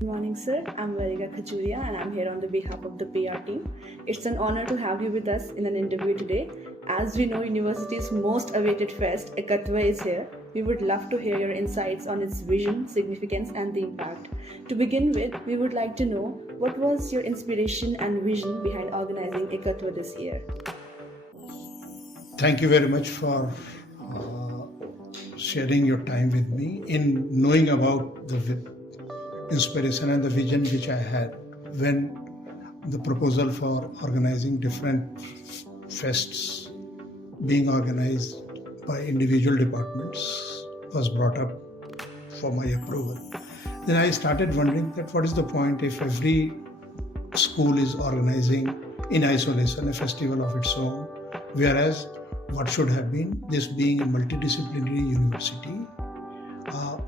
Good morning, sir. I'm Khajuria and I'm here on the behalf of the PR team. It's an honor to have you with us in an interview today. As we know, university's most awaited fest, Ekatva, is here. We would love to hear your insights on its vision, significance, and the impact. To begin with, we would like to know what was your inspiration and vision behind organizing Ekatva this year? Thank you very much for sharing your time with me in knowing about the inspiration and the vision which I had when the proposal for organizing different fests being organized by individual departments was brought up for my approval. Then I started wondering that what is the point if every school is organizing in isolation a festival of its own, whereas what should have been, this being a multidisciplinary university,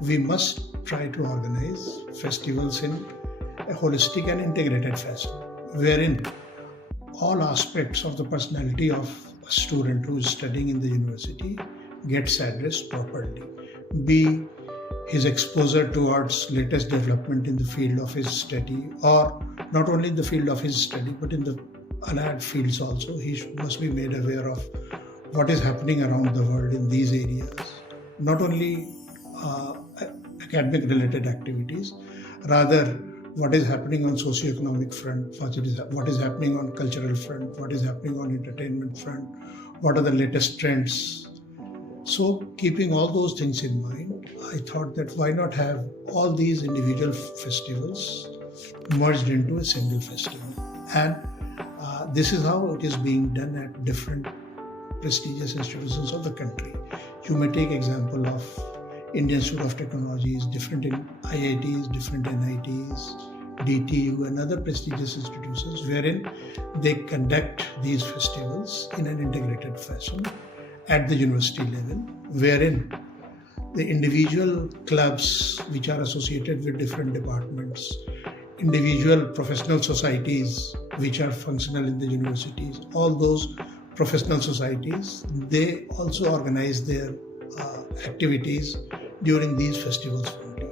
we must try to organize festivals in a holistic and integrated fashion, wherein all aspects of the personality of a student who is studying in the university gets addressed properly, be his exposure towards latest development in the field of his study, or not only in the field of his study but in the allied fields also. He must be made aware of what is happening around the world in these areas, not only academic related activities, rather what is happening on socio-economic front, what is happening on cultural front, what is happening on entertainment front, what are the latest trends. So keeping all those things in mind, I thought that why not have all these individual festivals merged into a single festival. And this is how it is being done at different prestigious institutions of the country. You may take example of Indian Institute of Technology is different in IITs, different NITs, DTU and other prestigious institutions wherein they conduct these festivals in an integrated fashion at the university level, wherein the individual clubs which are associated with different departments, individual professional societies which are functional in the universities, all those professional societies, they also organize their activities during these festivals only.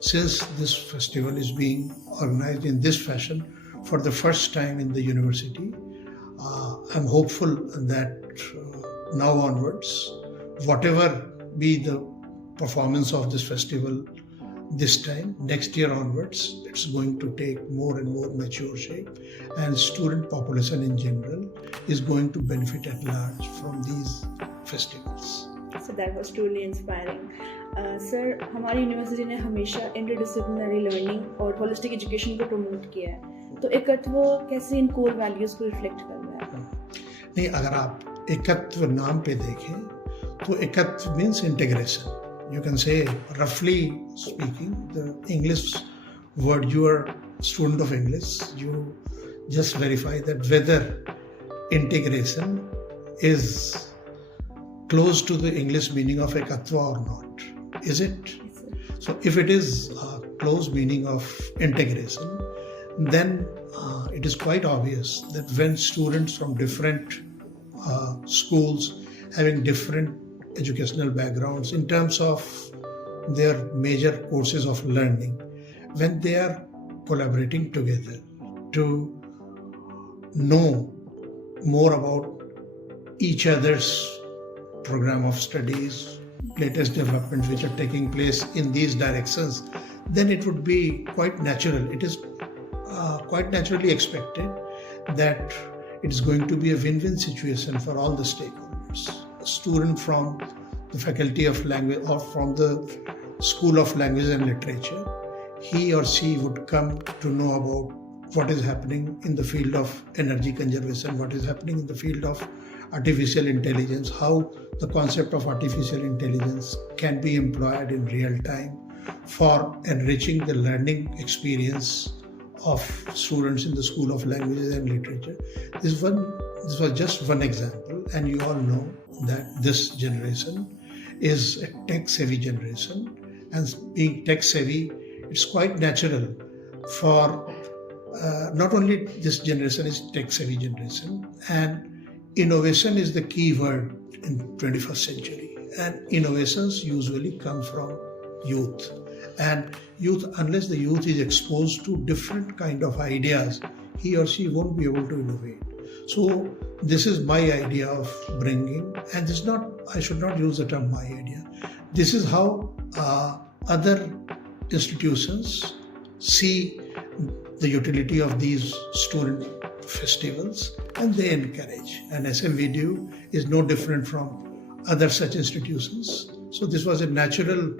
Since this festival is being organized in this fashion for the first time in the university, I'm hopeful that now onwards, whatever be the performance of this festival this time, next year onwards, it's going to take more and more mature shape, and student population in general is going to benefit at large from these festivals. So that was truly inspiring. Sir, हमारी university ने हमेशा interdisciplinary learning और holistic education को promote किया है, तो एकत्व कैसे इन कोर वैल्यूज को रिफ्लेक्ट कर रहा है? नहीं, अगर आप एकत्व नाम पे देखें तो एकत्व means integration. You can say, roughly speaking, the English word, you are a student of English, you just verify that whether integration is close to the English meaning of ekatva or not. Is it? So if it is a close meaning of integration, then it is quite obvious that when students from different schools having different educational backgrounds in terms of their major courses of learning, when they are collaborating together to know more about each other's program of studies, latest developments which are taking place in these directions, then it would be quite natural. It is quite naturally expected that it is going to be a win-win situation for all the stakeholders. A student from the Faculty of Language or from the School of Language and Literature, he or she would come to know about what is happening in the field of energy conservation, what is happening in the field of artificial intelligence, how the concept of artificial intelligence can be employed in real time for enriching the learning experience of students in the School of Languages and Literature. This was just one example, and you all know that this generation is a tech-savvy generation, and being tech-savvy, it's quite natural for not only this generation is tech-savvy generation, and innovation is the key word in 21st century, and innovations usually come from youth. And youth, unless the youth is exposed to different kind of ideas, he or she won't be able to innovate. So this is my idea of bringing, and this is not, I should not use the term my idea. This is how other institutions see the utility of these student festivals, and they encourage. And SMVDU is no different from other such institutions. So this was a natural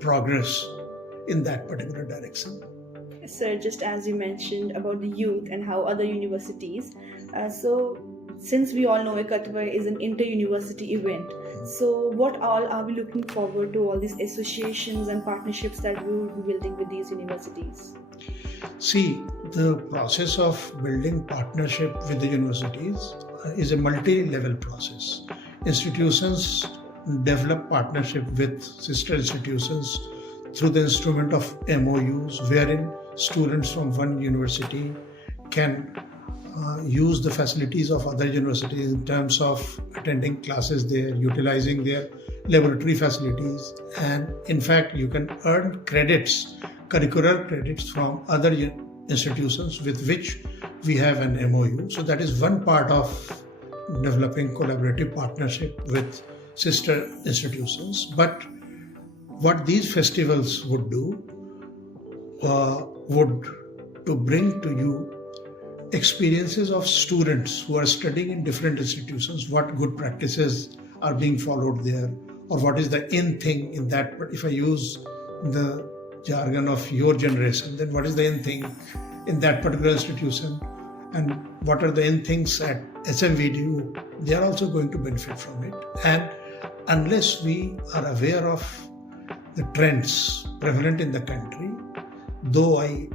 progress in that particular direction. Sir, just as you mentioned about the youth and how other universities, so since we all know Ekatva is an inter-university event, so what all are we looking forward to, all these associations and partnerships that we will be building with these universities? See, the process of building partnership with the universities is a multi-level process. Institutions develop partnership with sister institutions through the instrument of MOUs, wherein students from one university can use the facilities of other universities in terms of attending classes there, utilizing their laboratory facilities, and in fact you can earn credits, curricular credits from other institutions with which we have an MOU. So that is one part of developing collaborative partnership with sister institutions. But what these festivals would do would to bring to you experiences of students who are studying in different institutions, what good practices are being followed there, or what is the in thing in that. But if I use the jargon of your generation, then what is the in thing in that particular institution, and what are the in things at SMVDU? They are also going to benefit from it. And unless we are aware of the trends prevalent in the country, though I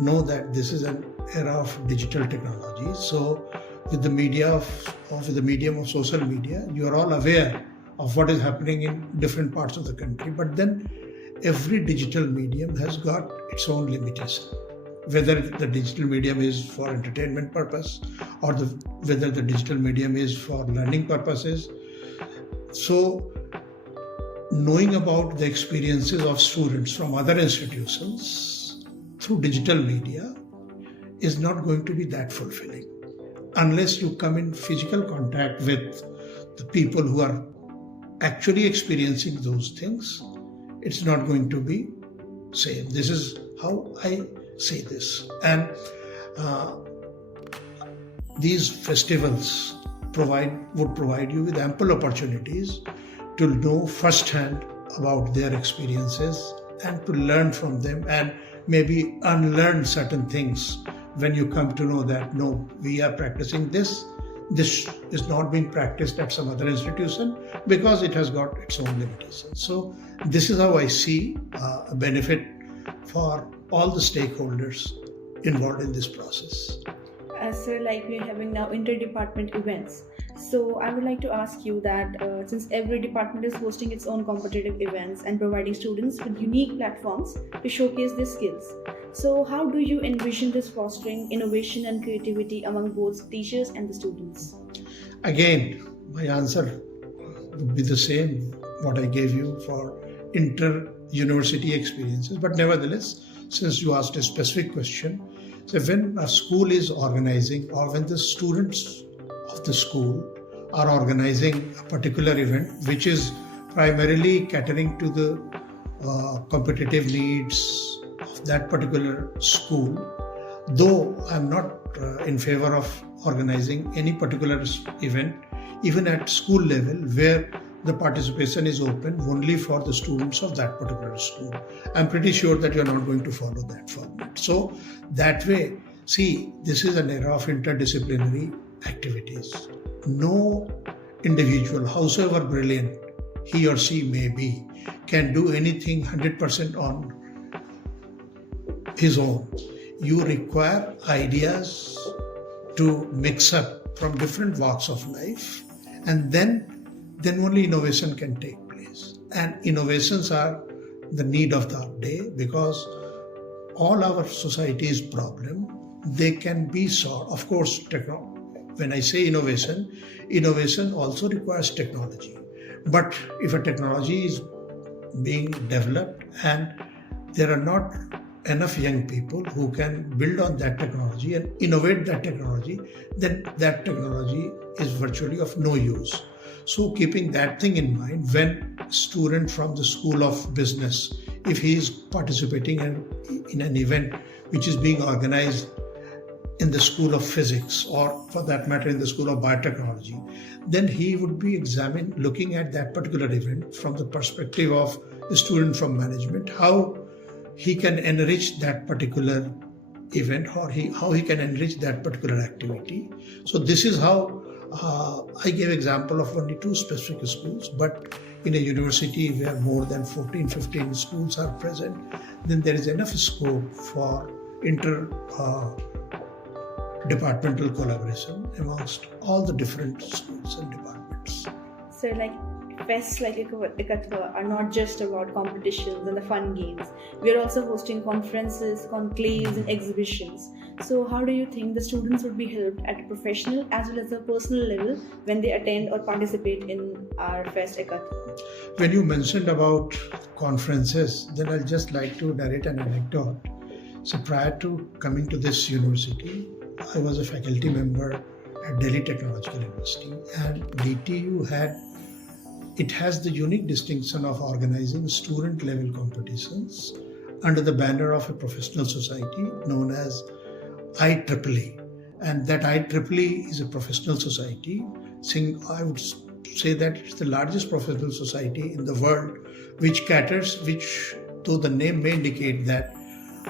know that this is an era of digital technology, so with the medium of social media, you are all aware of what is happening in different parts of the country. But then every digital medium has got its own limitation, whether the digital medium is for entertainment purpose or whether the digital medium is for learning purposes. So knowing about the experiences of students from other institutions through digital media is not going to be that fulfilling unless you come in physical contact with the people who are actually experiencing those things. It's not going to be same. This is how I say this. And these festivals would provide you with ample opportunities to know firsthand about their experiences and to learn from them, and maybe unlearn certain things when you come to know that no, we are practicing this is not being practiced at some other institution because it has got its own limitations. So this is how I see a benefit for all the stakeholders involved in this process. Sir, like we are having now inter-department events, so I would like to ask you that since every department is hosting its own competitive events and providing students with unique platforms to showcase their skills, so how do you envision this fostering innovation and creativity among both teachers and the students? Again, my answer would be the same what I gave you for inter-university experiences, but nevertheless, since you asked a specific question, so when a school is organizing, or when the students of the school are organizing a particular event which is primarily catering to the competitive needs of that particular school, though I'm not in favor of organizing any particular event even at school level where the participation is open only for the students of that particular school. I'm pretty sure that you're not going to follow that format. So that way, see, this is an era of interdisciplinary activities. No individual, howsoever brilliant he or she may be, can do anything 100% on his own. You require ideas to mix up from different walks of life, and then only innovation can take place. And innovations are the need of the day, because all our society's problem, they can be solved. Of course, when I say innovation also requires technology. But if a technology is being developed, and there are not enough young people who can build on that technology and innovate that technology, then that technology is virtually of no use. So keeping that thing in mind, when a student from the School of Business, if he is participating in an event which is being organized in the School of Physics, or for that matter in the School of Biotechnology, then he would be looking at that particular event from the perspective of a student from management, how he can enrich that particular event, or how he can enrich that particular activity. So this is how I gave example of only 2 specific schools, but in a university where more than 14, 15 schools are present, then there is enough scope for departmental collaboration amongst all the different schools and departments. So like fests like Ekatva are not just about competitions and the fun games. We are also hosting conferences, conclaves and exhibitions. So how do you think the students would be helped at a professional as well as a personal level when they attend or participate in our fest Ekatva? When you mentioned about conferences, then I'll just like to narrate an anecdote. So prior to coming to this university, I was a faculty member at Delhi Technological University, and DTU has the unique distinction of organizing student level competitions under the banner of a professional society known as IEEE. And that IEEE is a professional society. Singh, I would say that it's the largest professional society in the world, which though the name may indicate that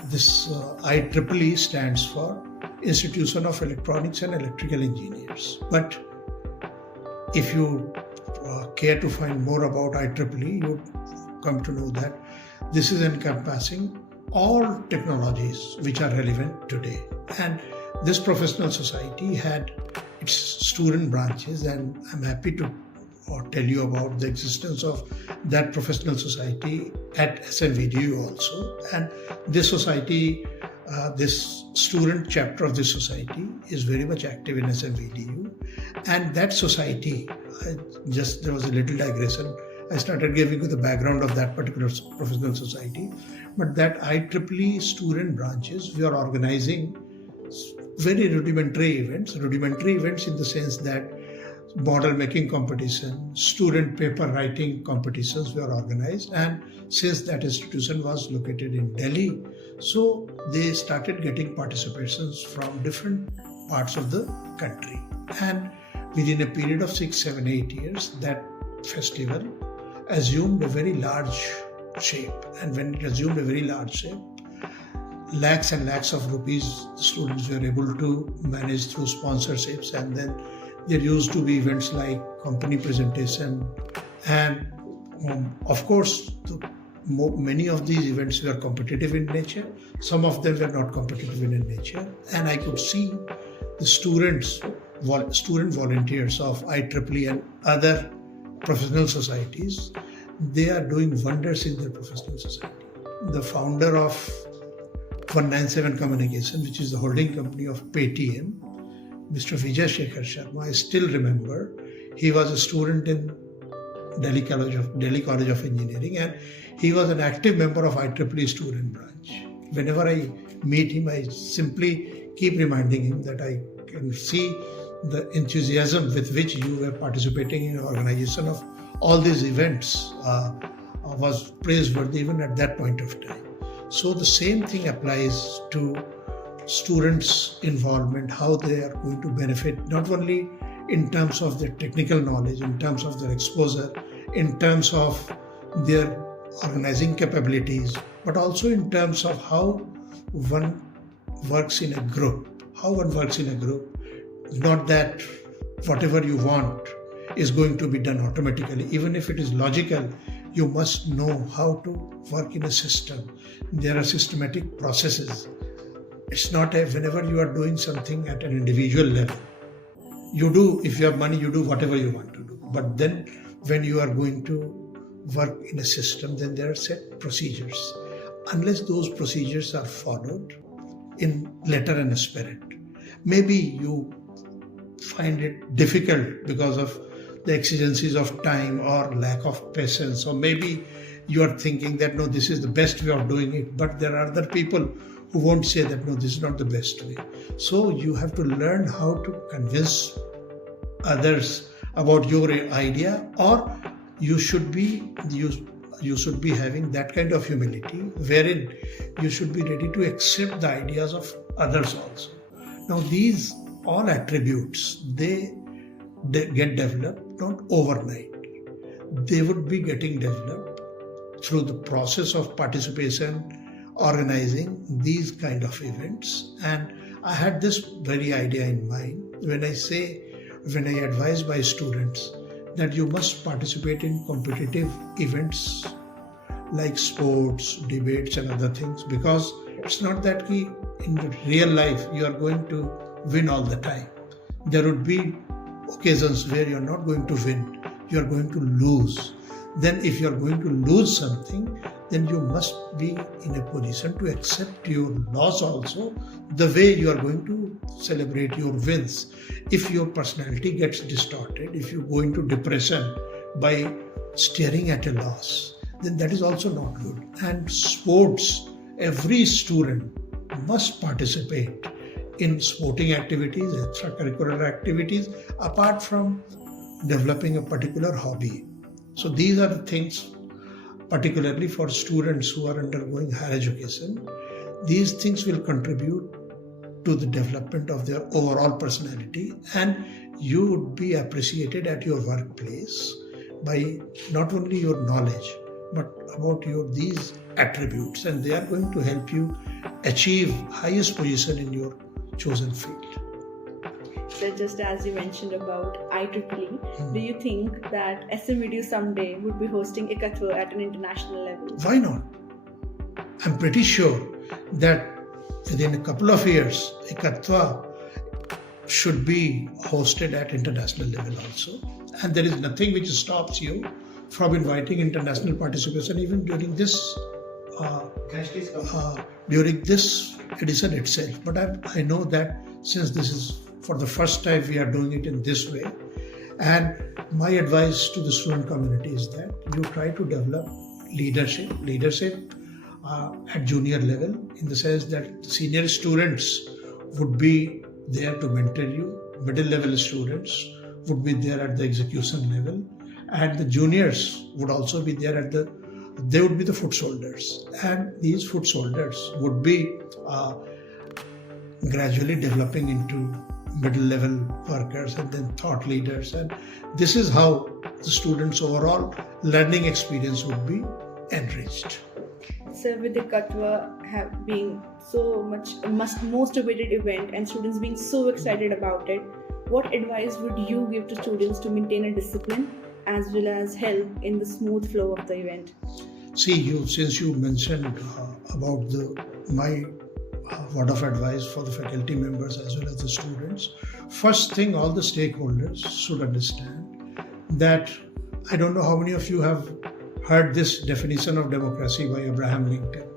this IEEE stands for Institution of Electronics and Electrical Engineers. But if you care to find more about IEEE, you come to know that this is encompassing all technologies which are relevant today. And this professional society had its student branches, and I'm happy to tell you about the existence of that professional society at SMVDU also. And this society, this student chapter of this society is very much active in SMVDU. And that society, there was a little digression. I started giving you the background of that particular professional society. But that IEEE student branches, we are organizing very rudimentary events in the sense that model making competition, student paper writing competitions were organized. And since that institution was located in Delhi, so they started getting participations from different parts of the country. And within a period of 6, 7, 8 years, that festival assumed a very large shape. And when it assumed a very large shape, lakhs and lakhs of rupees students were able to manage through sponsorships. And then there used to be events like company presentation, and of course many of these events were competitive in nature. Some of them were not competitive in nature, and I could see the student volunteers of IEEE and other professional societies. They are doing wonders in their professional society. The founder of 197 Communication, which is the holding company of Paytm, Mr. Vijay Shekhar Sharma, I still remember, he was a student in Delhi College of Engineering, and he was an active member of IEEE student branch. Whenever I meet him, I simply keep reminding him that I can see the enthusiasm with which you were participating in the organization of all these events was praiseworthy even at that point of time. So the same thing applies to students' involvement, how they are going to benefit, not only in terms of their technical knowledge, in terms of their exposure, in terms of their organizing capabilities, but also in terms of how one works in a group. Not that whatever you want is going to be done automatically. Even if it is logical, you must know how to work in a system. There are systematic processes. It's not whenever you are doing something at an individual level. You do, if you have money, you do whatever you want to do. But then when you are going to work in a system, then there are set procedures. Unless those procedures are followed in letter and spirit, maybe you find it difficult because of the exigencies of time or lack of patience, or maybe you are thinking that no, this is the best way of doing it, but there are other people who won't say that no, this is not the best way. So you have to learn how to convince others about your idea, or you should be having that kind of humility wherein you should be ready to accept the ideas of others also. Now these all attributes, they get developed not overnight. They would be getting developed through the process of participation, organizing these kind of events. And I had this very idea in mind when I advise my students that you must participate in competitive events like sports, debates and other things, because it's not that in real life you are going to win all the time. There would be occasions where you're not going to win, you're going to lose. Then if you're going to lose something, then you must be in a position to accept your loss also, the way you are going to celebrate your wins. If your personality gets distorted, if you go into depression by staring at a loss, then that is also not good. And sports, every student must participate in sporting activities, extracurricular activities, apart from developing a particular hobby. So these are the things, particularly for students who are undergoing higher education. These things will contribute to the development of their overall personality, and you would be appreciated at your workplace by not only your knowledge, but about these attributes, and they are going to help you achieve highest position in your chosen field. So just as you mentioned about IEEE, do you think that SMVDU someday would be hosting Ekatva at an international level? Why not? I'm pretty sure that within a couple of years, Ekatva should be hosted at international level also. And there is nothing which stops you from inviting international participation even during this edition itself. But I know that since this is for the first time we are doing it in this way, and my advice to the student community is that you try to develop leadership at junior level, in the sense that senior students would be there to mentor you, middle level students would be there at the execution level, and the juniors would also be there they would be the foot soldiers, and these foot soldiers would be gradually developing into middle level workers and then thought leaders, and this is how the students' overall learning experience would be enriched. So with Ekatva being so much most awaited event and students being so excited about it, what advice would you give to students to maintain a discipline as well as help in the smooth flow of the event? See, since you mentioned about my word of advice for the faculty members as well as the students, first thing, all the stakeholders should understand that, I don't know how many of you have heard this definition of democracy by Abraham Lincoln.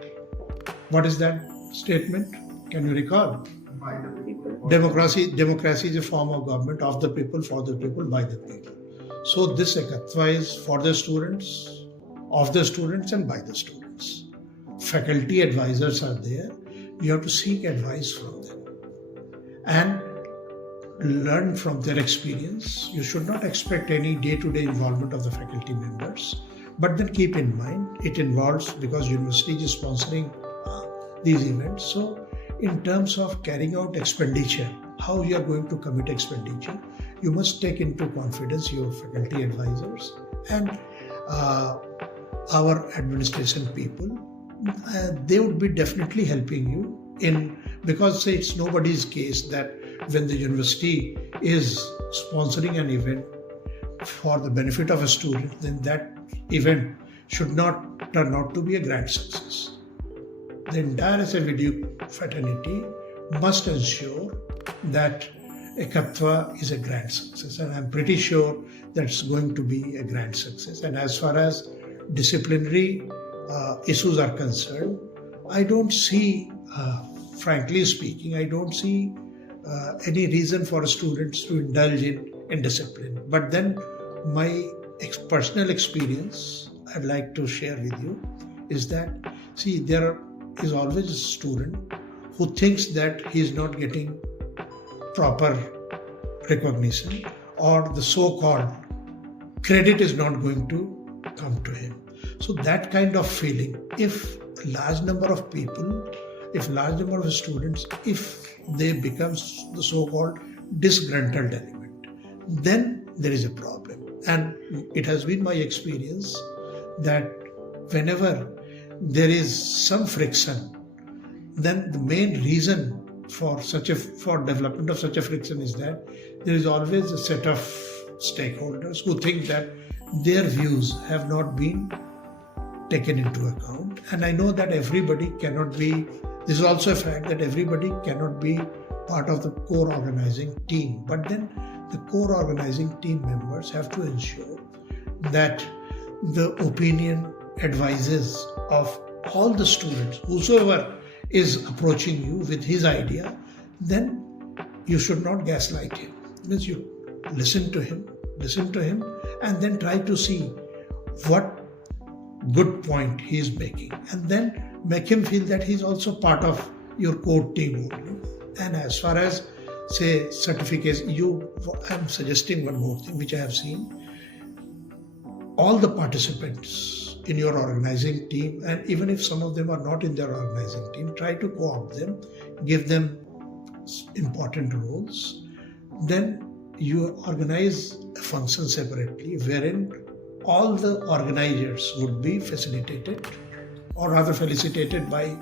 What is that statement? Can you recall? By the people. Democracy is a form of government of the people, for the people, by the people. So this Ekatva is for the students, of the students and by the students. Faculty advisors are there. You have to seek advice from them and learn from their experience. You should not expect any day-to-day involvement of the faculty members, but then keep in mind it involves, because university is sponsoring these events. So in terms of carrying out expenditure, how you are going to commit expenditure, you must take into confidence your faculty advisors and our administration people. They would be definitely helping you because say it's nobody's case that when the university is sponsoring an event for the benefit of a student, then that event should not turn out to be a grand success. The entire SMVDU fraternity must ensure that Ekatva is a grand success, and I'm pretty sure that it's going to be a grand success. And as far as disciplinary issues are concerned, I don't see, frankly speaking, I don't see any reason for students to indulge in indiscipline. But then my personal experience, I'd like to share with you is that, see, there is always a student who thinks that he is not getting proper recognition, or the so-called credit is not going to come to him. So that kind of feeling, if a large number of people, if large number of students, if they become the so-called disgruntled element, then there is a problem. And it has been my experience that whenever there is some friction, then the main reason for development of such a friction is that there is always a set of stakeholders who think that their views have not been taken into account. And I know that everybody cannot be, this is also a fact that everybody cannot be part of the core organizing team. But then the core organizing team members have to ensure that the opinion, advices of all the students, whosoever is approaching you with his idea, then you should not gaslight him. It means you listen to him, and then try to see what good point he is making, and then make him feel that he is also part of your core team only. And as far as, say, certificates, I'm suggesting one more thing which I have seen. All the participants in your organizing team, and even if some of them are not in their organizing team, try to co-opt them, give them important roles. Then you organize a function separately wherein all the organizers would be facilitated, or rather felicitated by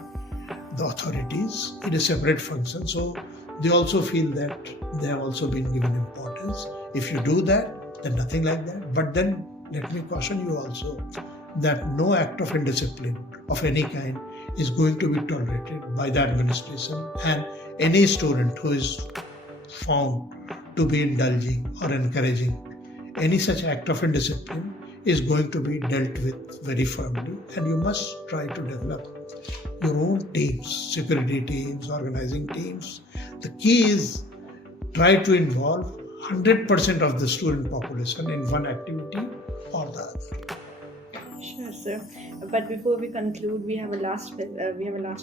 the authorities in a separate function, so they also feel that they have also been given importance. If you do that, then nothing like that. But then let me caution you also that no act of indiscipline of any kind is going to be tolerated by the administration, and any student who is found to be indulging or encouraging any such act of indiscipline is going to be dealt with very firmly. And you must try to develop your own teams, security teams, organizing teams. The key is try to involve 100% of the student population in one activity or the other. Sure, sir. But before we conclude, we have a last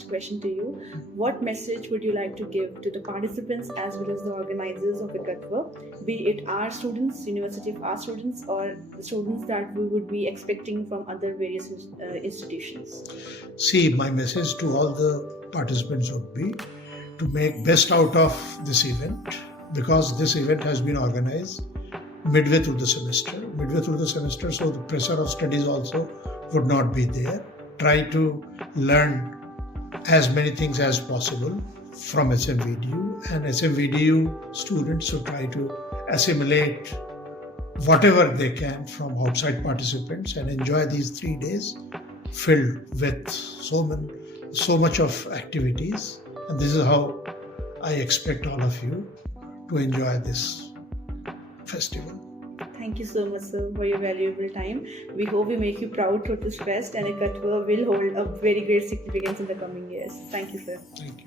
question to you. What message would you like to give to the participants as well as the organizers of Ekatva, be it our students, University of our students, or the students that we would be expecting from other various institutions? See, my message to all the participants would be to make best out of this event, because this event has been organized midway through the semester, so the pressure of studies also would not be there. Try to learn as many things as possible from SMVDU, and SMVDU students should try to assimilate whatever they can from outside participants and enjoy these 3 days filled with so much of activities. And this is how I expect all of you to enjoy this festival. Thank you so much, sir, for your valuable time. We hope we make you proud through this fest, and Ekatva will hold a very great significance in the coming years. Thank you, sir. Thank you.